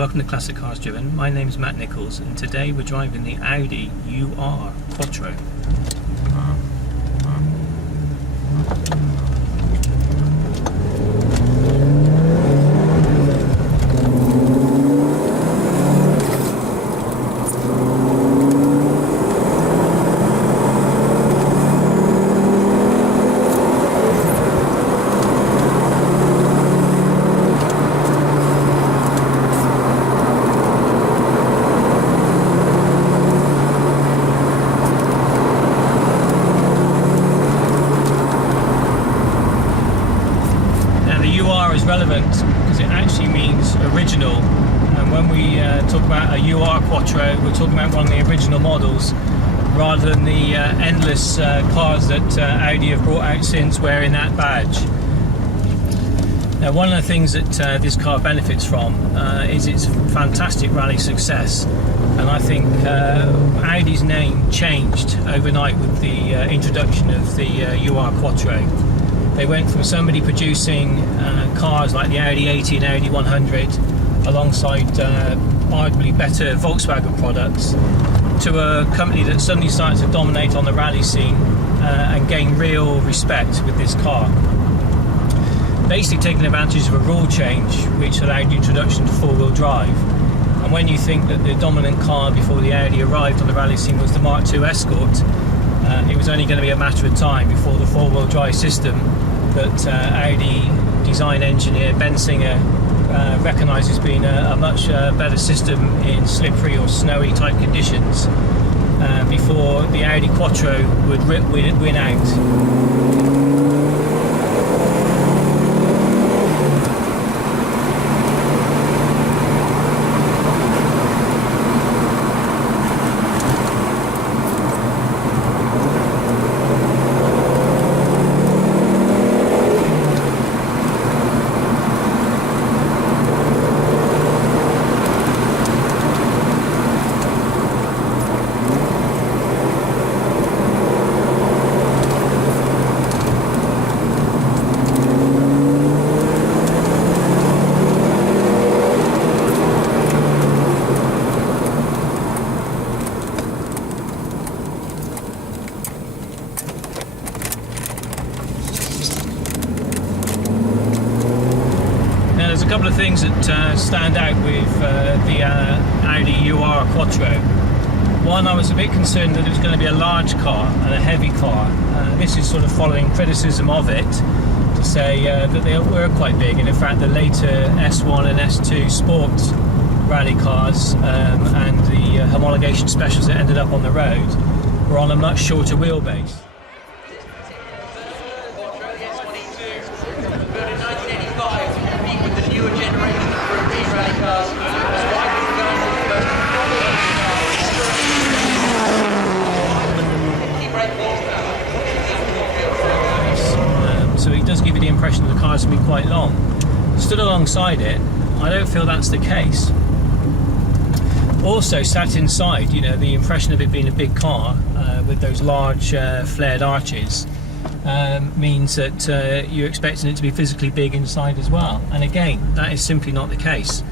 welcome to Classic Cars Driven. My name is Matt Nichols and today we're driving the Audi UR Quattro. Is relevant because it actually means original, and when we talk about a UR Quattro, we're talking about one of the original models rather than the endless cars that Audi have brought out since wearing that badge. Now, one of the things that this car benefits from is its fantastic rally success, and I think Audi's name changed overnight with the introduction of the UR Quattro. They went from somebody producing cars like the Audi 80 and Audi 100 alongside arguably better Volkswagen products to a company that suddenly started to dominate on the rally scene and gain real respect with this car. Basically taking advantage of a rule change which allowed the introduction to four-wheel drive. And when you think that the dominant car before the Audi arrived on the rally scene was the Mark II Escort, it was only going to be a matter of time before the four-wheel drive system that Audi design engineer Ben Singer recognised as being a much better system in slippery or snowy type conditions before the Audi Quattro would win out. There's a couple of things that stand out with the Audi UR Quattro. One, I was a bit concerned that it was going to be a large car and a heavy car. This is sort of following criticism of it to say that they were quite big, and in fact the later S1 and S2 sports rally cars and the homologation specials that ended up on the road were on a much shorter wheelbase. So it does give you the impression that the car's going to be quite long. Stood alongside it, I don't feel that's the case. Also sat inside, you know, the impression of it being a big car with those large flared arches means that you're expecting it to be physically big inside as well. And again, that is simply not the case.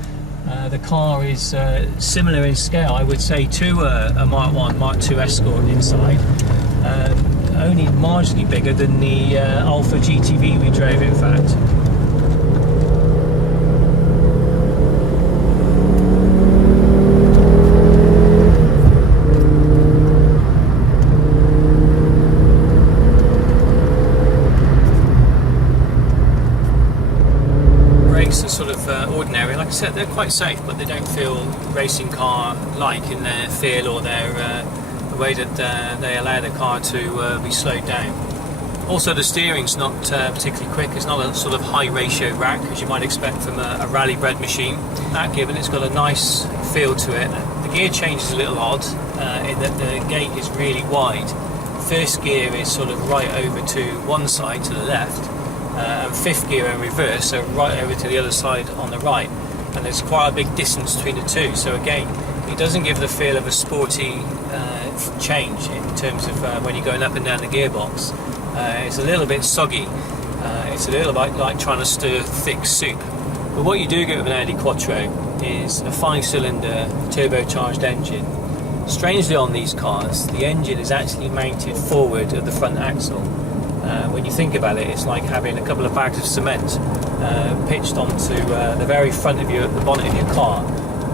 The car is similar in scale, I would say, to a Mark I, Mark II Escort inside. Only marginally bigger than the Alpha GTV we drove, in fact. Brakes are sort of ordinary. Like I said, they're quite safe, but they don't feel racing car-like in their feel or their way that they allow the car to be slowed down. Also, the steering's not particularly quick. It's not a sort of high ratio rack as you might expect from a rally bred machine. That given, it's got a nice feel to it. The gear change is a little odd in that the gate is really wide. First gear is sort of right over to one side to the left, and fifth gear in reverse, so right over to the other side on the right. And there's quite a big distance between the two. So again, it doesn't give the feel of a sporty change in terms of when you're going up and down the gearbox. It's a little bit soggy. It's a little bit like trying to stir thick soup. But what you do get with an Audi Quattro is a 5-cylinder turbocharged engine. Strangely, on these cars, the engine is actually mounted forward of the front axle. When you think about it, it's like having a couple of bags of cement pitched onto the very front of the bonnet of your car,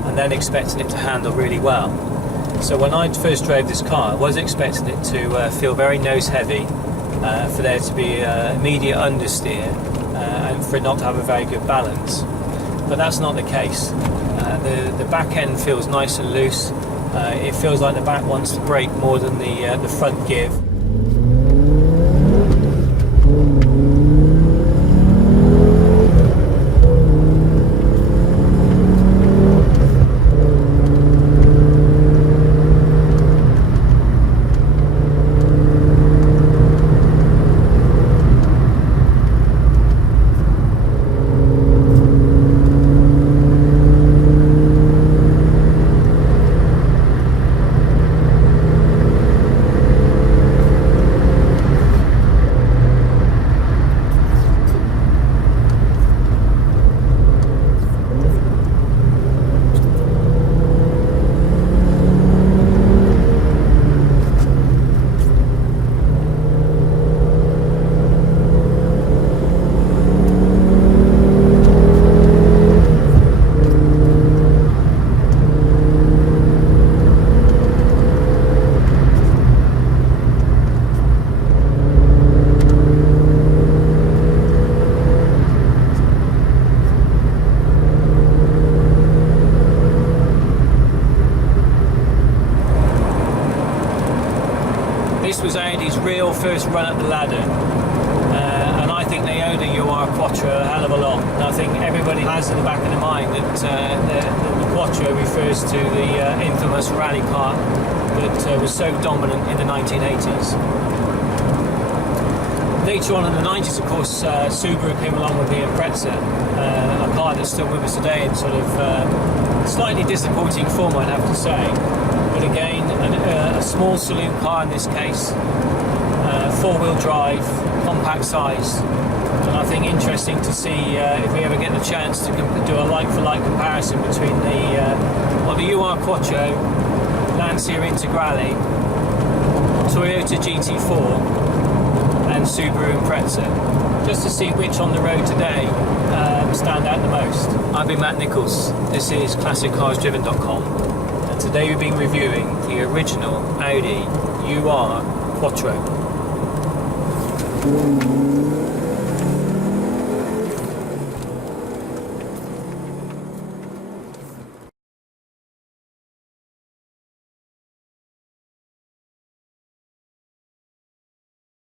and then expecting it to handle really well. So when I first drove this car, I was expecting it to feel very nose heavy, for there to be immediate understeer, and for it not to have a very good balance. But that's not the case. The back end feels nice and loose. It feels like the back wants to brake more than the front give. This was Audi's real first run up the ladder, and I think they owed a UR Quattro a hell of a lot. And I think everybody has in the back of their mind that the Quattro refers to the infamous rally car that was so dominant in the 1980s. Later on in the 90s, of course, Subaru came along with the Impreza, a car that's still with us today in sort of slightly disappointing form, I'd have to say. But again, a small saloon car in this case, 4-wheel drive, compact size, and I think interesting to see if we ever get the chance to do a like-for-like comparison between the UR Quattro, Lancia Integrale, Toyota GT4 and Subaru Impreza, just to see which on the road today stand out the most. I've been Matt Nichols, this is ClassicCarsDriven.com, and today we've been reviewing the original Audi UR Quattro.